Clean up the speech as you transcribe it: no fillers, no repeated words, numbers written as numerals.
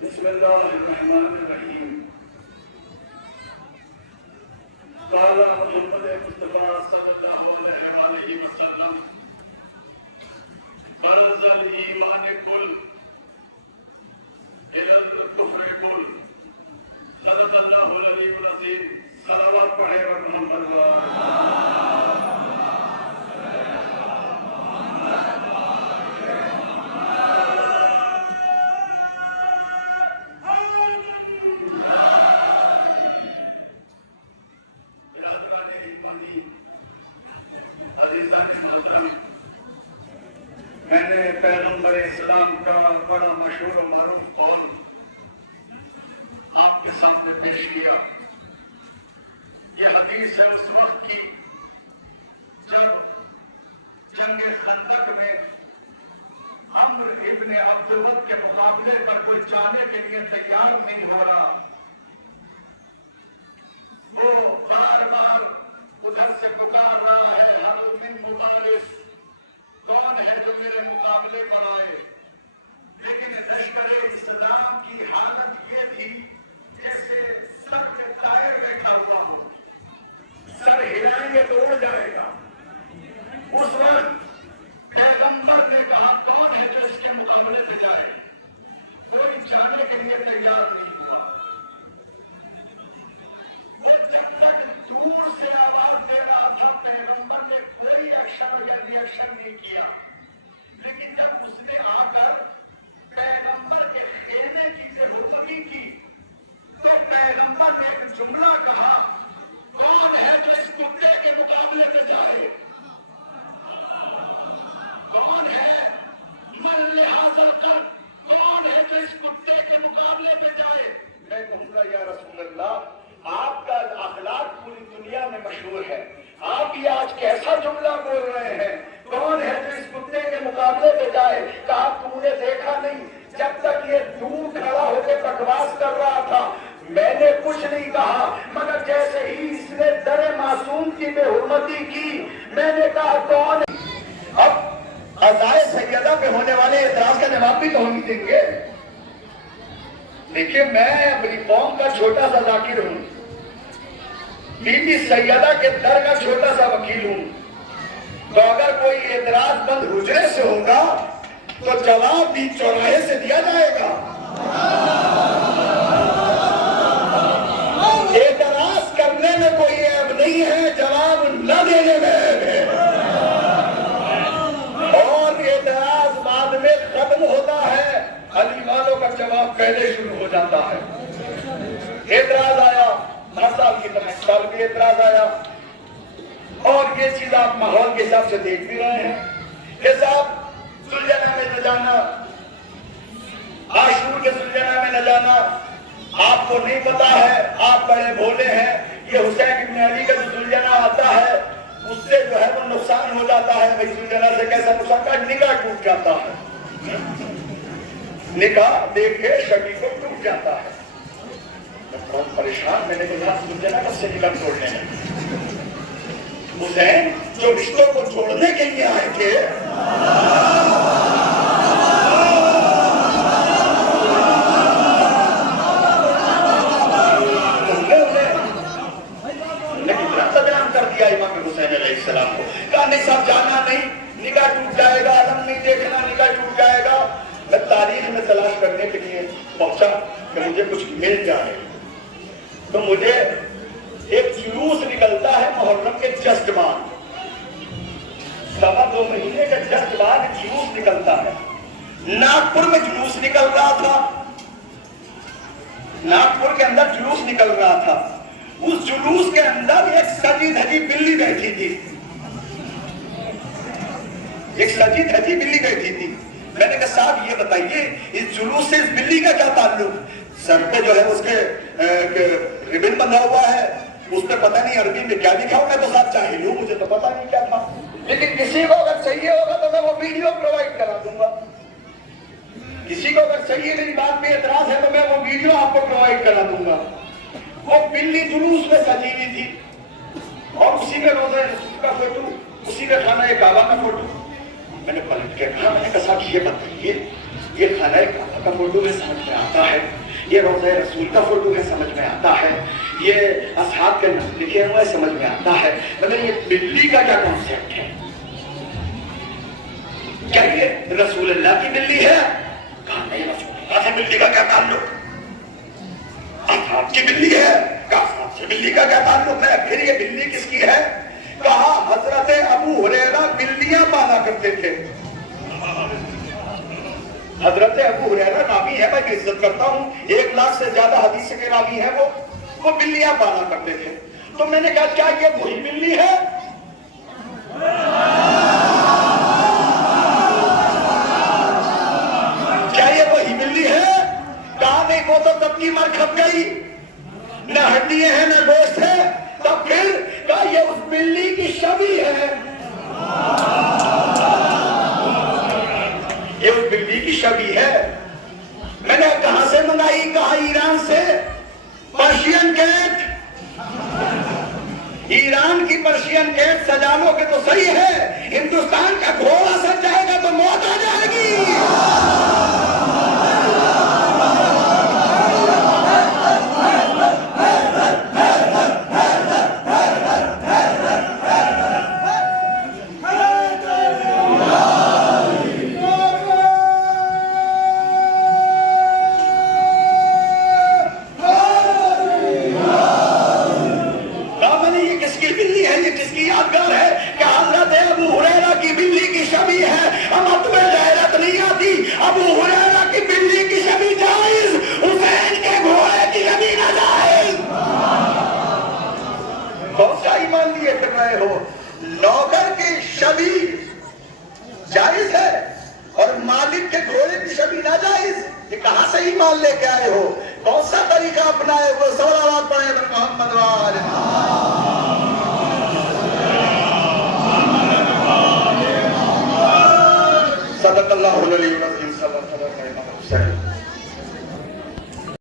بسم اللہ الرحمن الرحیم. قال محمد مصطفیٰ صلی اللہ علیہ وآلہ وسلم برز الایمان کل الی الکفر کل. صدق اللہ العلی العظیم. صلوات پڑھے بر محمد عزیزان محترم. میں نے پیغمبر اسلام کا بڑا مشہور و معروف قول آپ کے سامنے پیش کیا. یہ حدیث ہے اس وقت کی جب جنگ خندق میں عمرو ابن عبدود کے مقابلے پر کوئی جانے کے لیے تیار نہیں ہو رہا. وہ بار بار ادھر سے پکار رہا ہے حل من مبارز، کون ہے جو میرے مقابلے پر آئے. لیکن لشکر اسلام کی حالت یہ تھی جیسے سر پہ ٹائر بیٹھا ہوا ہو، سر ہلائیں گے تو اڑ جائے گا. اس وقت پیغمبر نے کہا کون ہے جو اس کے مقابلے پہ جائے. کوئی جانے کے لیے تیار نہیں ہوا. وہ جب تک دور سے آواز دے رہا تھا پیغمبر نے کوئی ایکشن یا ری ایکشن نہیں کیا. لیکن جب اس نے آ کر پیغمبر کے خیمے کی بے حرمتی کی تو پیغمبر نے ایک جملہ کہا، کون ہے جو اس کتے کے مقابلے پہ جائے؟ کون ہے من لحاظ القلب، کون ہے جو اس کتے کے مقابلے پہ جائے؟ میں کہوں گا یا رسول اللہ، آپ کا اخلاق پوری دنیا میں مشہور ہے. آپ یہ آج کیسا جملہ بول رہے ہیں، کون ہے جو اس کتے کے مقابلے پہ جائے؟ کہا تم نے دیکھا نہیں جب تک یہ دور کھڑا ہو کے بکواس کر رہا تھا میں نے کچھ نہیں کہا، مگر جیسے ہی اس نے در معصوم کی بے حرمتی کی میں نے کہا کون. اب عزائے سیدہ پہ ہونے والے اعتراض کا جواب بھی تو ہم دیں گے. دیکھیے میں اپنی قوم کا چھوٹا سا ذاکر ہوں، بی بی سیدہ کے در کا چھوٹا سا وکیل ہوں. تو اگر کوئی اعتراض بند حجرے سے ہوگا تو جواب بھی چوراہے سے دیا جائے گا. اعتراض کرنے میں کوئی عیب نہیں ہے، جواب نہ دینے میں عیب ہے. اور اعتراض بعد میں ختم ہوتا ہے، علی والوں کا جواب پہلے شروع ہو جاتا ہے. اعتراض آیا، ہر سال کی طرح اس سال بھی اعتراض آیا. اور یہ چیز آپ ماحول کے حساب سے دیکھ بھی رہے ہیں کہ صاحب سلجھنا میں نہ جانا، عاشور کے سلجھنا میں نہ جانا. آپ کو نہیں پتا ہے، آپ بڑے بھولے ہیں. یہ حسین ابن علی کا جو سلجھنا آتا ہے اس سے جو ہے وہ نقصان ہو جاتا ہے. بھائی سلجھنا سے کیسا نقصان کا؟ نگاہ ٹوٹ جاتا ہے. نکاح دیکھ کے شبی کو ٹوٹ جاتا ہے. میں پریشان، میں نے کہا سلجھنا کب سے نکاح توڑ لینے؟ حسین جو رشتوں کو جوڑنے کے لیے آئے تھے، کر دیا امام حسین علیہ السلام کو. کہا نہیں صاحب جانا نہیں، نکاح ٹوٹ جائے گا، علم نہیں دیکھنا، نکاح ٹوٹ جائے گا. میں تاریخ میں تلاش کرنے کے لیے پہنچا کہ مجھے کچھ مل جائے. تو مجھے ایک جلوس نکلتا ہے محرم کے جسٹ بعد، 2.25 مہینے کا جسٹ بعد ایک جلوس نکلتا ہے. ناگپور میں جلوس نکل رہا تھا، ناگپور کے اندر جلوس نکل رہا تھا. اس جلوس کے اندر ایک سجی دھجی بلی بیٹھی تھی، ایک سجی دھجی بلی بیٹھی تھی. میں نے کہا صاحب یہ بتائیے اس جلوس سے اس بلی کا کیا تعلق؟ سر پہ جو ہے اس کے ربن بندھا ہوا ہے، اس پہ پتہ نہیں عربی میں کیا لکھا ہوں. میں تو صاحب جاہل ہوں، مجھے تو پتہ نہیں کیا تھا. لیکن کسی کو اگر چاہیے ہوگا تو میں وہ ویڈیو پرووائڈ کرا دوں گا. کسی کو اگر چاہیے میری بات پہ اعتراض ہے تو میں وہ ویڈیو آپ کو پرووائڈ کرا دوں گا. وہ بلی جلوس میں سجی ہوئی تھی اور اسی میں روزہ رسول کا فوٹو، اسی میں خانہ کعبہ کا فوٹو. میں نے پلٹ کے کہا، میں نے کہا صاحب یہ بتائیے یہ خانہ کعبہ کا فوٹو ہے سمجھ میں آتا ہے، یہ روضہ رسول کا فوٹو ہے سمجھ میں آتا ہے، یہ اصحاب کے نام لکھے ہوئے سمجھ میں آتا ہے، مگر یہ بلی کا کیا کانسیپٹ ہے؟ کیا یہ رسول اللہ کی بلی ہے؟ کہا نہیں، رسول اللہ سے بلی کا کیا تعلق؟ اصحاب کی بلی ہے، کہا اصحاب سے بلی کا کیا تعلق ہے؟ پھر یہ بلی کس کی ہے؟ کہا حضرت ابو ہریرہ بلیاں پالا کرتے تھے۔ حضرت ابو ہریرہ راوی ہے، میں عزت کرتا ہوں، 1 لاکھ سے زیادہ حدیث کے راوی ہیں، وہ بلیاں پالا کرتے تھے۔ تو میں نے کہا کیا یہ وہی بلی ہے؟ کیا یہ وہی بلی ہے؟ کہا نہیں، وہ تو تب کی مر کھپ گئی، نہ ہڈیاں ہیں نہ گوشت ہے۔ تب پھر کہا یہ اس بلی کی شبیہ ہے، یہ اس بلی کی شبیہ ہے۔ میں نے کہاں سے منگائی؟ کہا ایران سے، پرشین کیٹ۔ ایران کی پرشین کیٹ سجا لو گے تو صحیح ہے، ہندوستان کا گھوڑا سج جائے گا تو موت آ جائے گی۔ ابو ہریرہ کی بلی کی شبیہ جائز، حسین کے گھوڑے کی شبیہ ناجائز۔ کون سا ایمان لیے کر رہے ہو؟ نوکر کی شبیہ جائز ہے اور مالک کے گھوڑے کی شبیہ ناجائز؟ یہ کہاں سے ایمان لے کے آئے ہو؟ کون سا طریقہ اپنائے ہو؟ صلوات پڑھے بر محمد وآلہ صدق اللہ العلی العظیم۔ صدق حسین۔